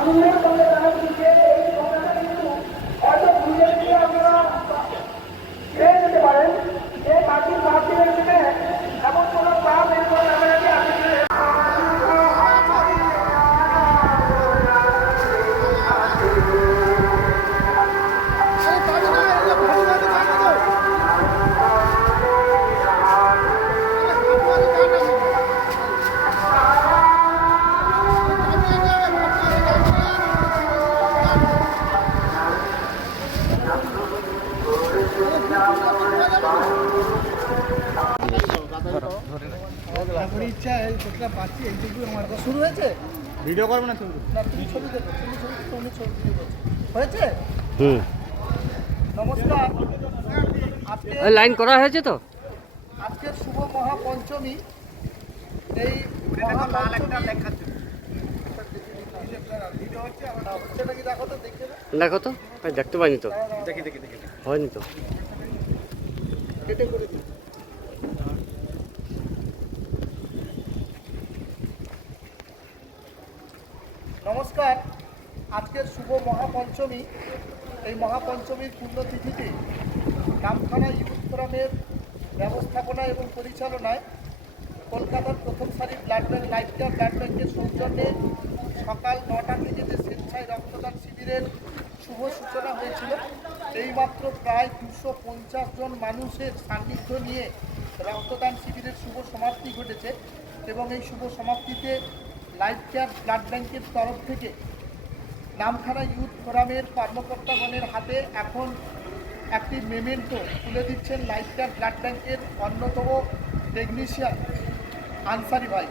அவங்களோட আমার ইচ্ছা এই যতটা পাচ্ছি এইটুকু আমার কাছে। শুরু হয়েছে? ভিডিও করব না তুমি না তুমি ছবি দেখো তুমি ছবি তুমি ছবি হয়েছে? হুম। নমস্কার। লাইন করা হয়েছে তো? আজকে শুভ মহাপঞ্চমী। এই দেখো তো দেখে নাও। দেখো তো আমি দেখতে পাইনি তো। দেখি দেখি দেখি হয়নি তো। কেটে করে নমস্কার। আজকের শুভ মহাপঞ্চমী। এই মহাপঞ্চমীর পুণ্যতিথিতে নামখানা ইউথ ফোরামের ব্যবস্থাপনা এবং পরিচালনায় কলকাতার প্রথম সারির blood bank, life care blood ব্যাংকের সৌজন্যে সকাল নটা থেকে যে স্বেচ্ছায় রক্তদান শিবিরের শুভ সূচনা হয়েছিল, এইমাত্র প্রায় দুশো পঞ্চাশ জন মানুষের সান্নিধ্য নিয়ে রক্তদান শিবিরের শুভ সমাপ্তি ঘটেছে এবং এই শুভ সমাপ্তিতে লাইফ কেয়ার ব্লাড ব্যাংকের তরফ থেকে নামখানা ইউথ ফোরামের কর্মকর্তাগণের হাতে এখন একটি মেমেন্টো তুলে দিচ্ছেন লাইফ কেয়ার ব্লাড ব্যাংকের অন্যতম টেকনিশিয়ান আনসারি ভাই।